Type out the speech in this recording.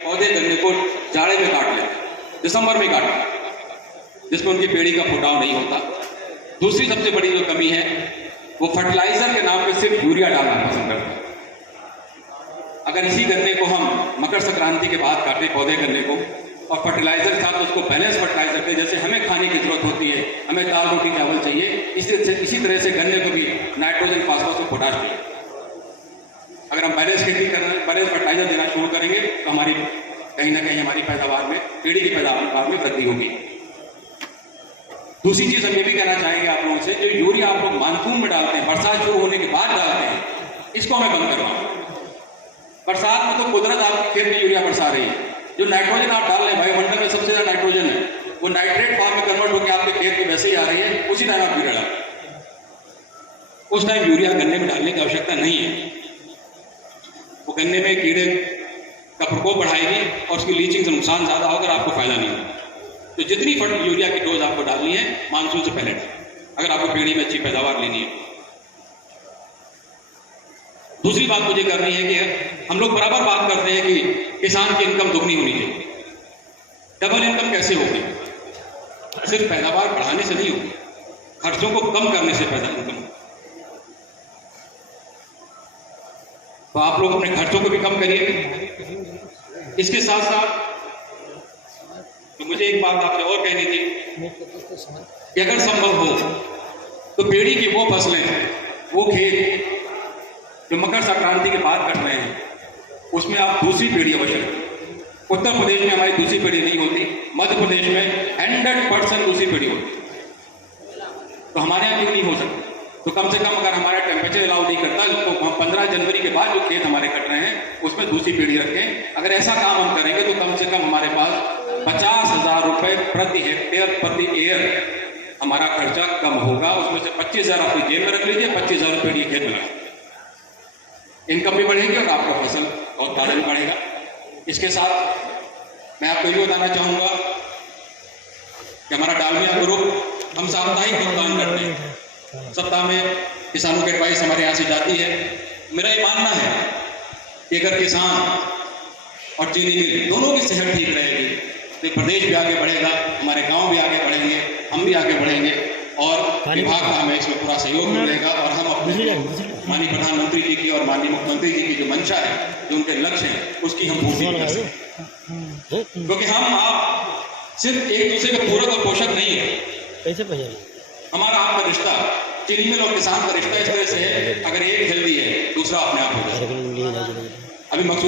पौधे गन्ने को जाड़े में काट लेते हैं, दिसंबर में काटते हैं, जिसमें उनकी पेड़ी का फुटाव नहीं होता। दूसरी सबसे बड़ी जो कमी है वो फर्टिलाइजर के नाम पे सिर्फ यूरिया डालना पसंद करते हैं। अगर इसी गन्ने को हम मकर संक्रांति के बाद काटें, पौधे गन्ने को, और फर्टिलाइजर के साथ उसको बैलेंस फर्टिलाइजर दें, जैसे हमें खाने की जरूरत होती है, हमें दाल रोटी चावल चाहिए, इसी तरह से गन्ने को भी नाइट्रोजन, फास्फोरस और पोटाश चाहिए। अगर हम बैलेंस खेती करना, बैलेंस फर्टिलाइजर देना शुरू करेंगे तो हमारी कहीं ना कहीं हमारी पैदावार में, पेड़ी की पैदावार में वृद्धि होगी। दूसरी चीज हम ये भी कहना चाहेंगे आप लोगों से, जो यूरिया आप लोग मानसून में डालते हैं, बरसात शुरू होने के बाद डालते हैं, इसको हमें बंद करवाना। बरसात में तो कुदरत आपके खेत में यूरिया बरसा रही है। जो नाइट्रोजन आप डाल रहे हैं, वायुमंडल में सबसे ज्यादा नाइट्रोजन है, वो नाइट्रेट फॉर्म में कन्वर्ट होकर आपके खेत में वैसे ही आ रही है, उसी टाइम आप यूरिया डालें। उस टाइम यूरिया गन्ने में डालने की आवश्यकता नहीं है। वो गन्ने में कीड़े का प्रकोप बढ़ाएगी और उसकी लीचिंग से नुकसान ज्यादा होगा, आपको फायदा नहीं होगा। तो जितनी यूरिया की डोज आपको डालनी है मानसून से पहले, अगर आपको पेड़ी में अच्छी पैदावार लेनी है। दूसरी बात मुझे करनी है कि हम लोग बराबर बात करते हैं कि किसान की इनकम दुगनी होनी चाहिए। डबल इनकम कैसे होगी? सिर्फ पैदावार बढ़ाने से नहीं होगी, खर्चों को कम करने से पैदा इनकम। तो आप लोग अपने खर्चों को भी कम करिए। इसके साथ साथ तो मुझे एक बात आपसे और कहनी थी कि अगर संभव हो तो पेड़ी की वो फसलें, वो खेत जो मकर संक्रांति के बाद कट रहे हैं, उसमें आप दूसरी पेड़ी अवश्य करें। उत्तर प्रदेश में हमारी दूसरी पेड़ी नहीं होती, मध्य प्रदेश में 100% दूसरी पेड़ी होती, तो हमारे यहाँ क्यों नहीं हो सकती? तो कम से कम अगर हमारा टेम्परेचर अलाउ नहीं करता तो हम 15 जनवरी के बाद जो खेत हमारे कट रहे हैं उसमें दूसरी पेड़ी रखें। अगर ऐसा काम हम करेंगे तो कम से कम हमारे पास 50,000 रुपए प्रति हेक्टेयर प्रति ईयर हमारा खर्चा कम होगा। उसमें से 25,000 अपनी जेब में रख लीजिए, 25,000 रुपये ये खेत में लगा, इनकम भी बढ़ेगी और आपका फसल का उत्पादन बढ़ेगा। इसके साथ मैं आपको ये बताना चाहूंगा कि हमारा डालमिया ग्रुप हम साप्ताहिक भुगतान करते हैं। सप्ताह में किसानों की एडवाइस हमारे यहाँ से जाती है। मेरा ये मानना है कि अगर किसान और चीनी मिल दोनों की सेहत ठीक रहेगी तो प्रदेश भी आगे बढ़ेगा, हमारे गांव भी आगे बढ़ेंगे, हम भी आगे बढ़ेंगे और विभाग का हमें इसमें पूरा सहयोग मिलेगा। और हम अपने माननीय प्रधानमंत्री जी की और माननीय मुख्यमंत्री जी की जो मंशा है, जो उनके लक्ष्य हैं, उसकी हम पूर्ति कर सकते। क्योंकि हम आप सिर्फ एक दूसरे के पूरक और पोषक नहीं है, कैसे हमारा आपका रिश्ता चीनी मिल और किसान का रिश्ता इस तरह से है, अगर एक हेल्दी है दूसरा अपने आप हो जाए। अभी मकसूद